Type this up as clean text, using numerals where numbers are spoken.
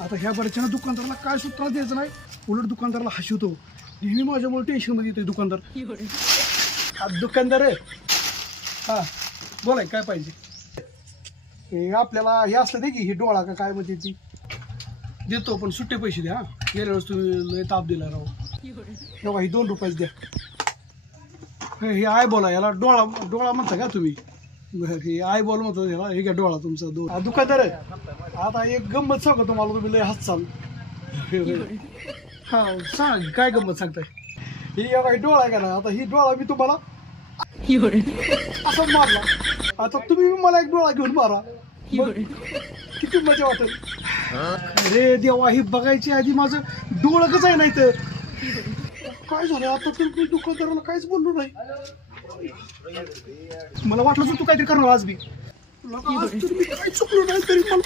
आता ह्या बऱ्याच्या दुकानदाराला काय सुद्धा त्रास द्यायचा नाही, उलट दुकानदाराला हसवतो. नेहमी माझ्यामुळे टेन्शनमध्ये येते दुकानदार. दुकानदार हां बोलाय काय पाहिजे? हे आपल्याला हे असलं दे की हे डोळा का काय म्हणते ती देतो, पण सुट्टे पैसे द्या. गेल्या वेळेस तुम्ही लय ताप दिला राव. तेव्हा ही 2 रुपयाच द्या. हे आय बोला, याला डोळा डोळा म्हणता का तुम्ही? हे आय बॉल म्हणतो ह्याला. हे घ्या डोळा तुमचा. दुकानदार आता एक गंमत सांगतो तुम्हाला, तुम्ही लय हसाल. हा सांग काय गंमत सांगताय? ही काही डोळा आहे का ना, आता ही डोळा मी तुम्हाला असं मारला, आता तुम्ही मला एक डोळा घेऊन मारा, किती मजा वाटेल. अरे देवा, ही बघायची आधी माझं डोळं कसं आहे. नाही तर काय झालं आता, तर मी दुकानदाराला काहीच बोललो नाही. मला वाटलं तू काहीतरी करणार आज बी. आज तर मी काही चुकलो नाही तरी मला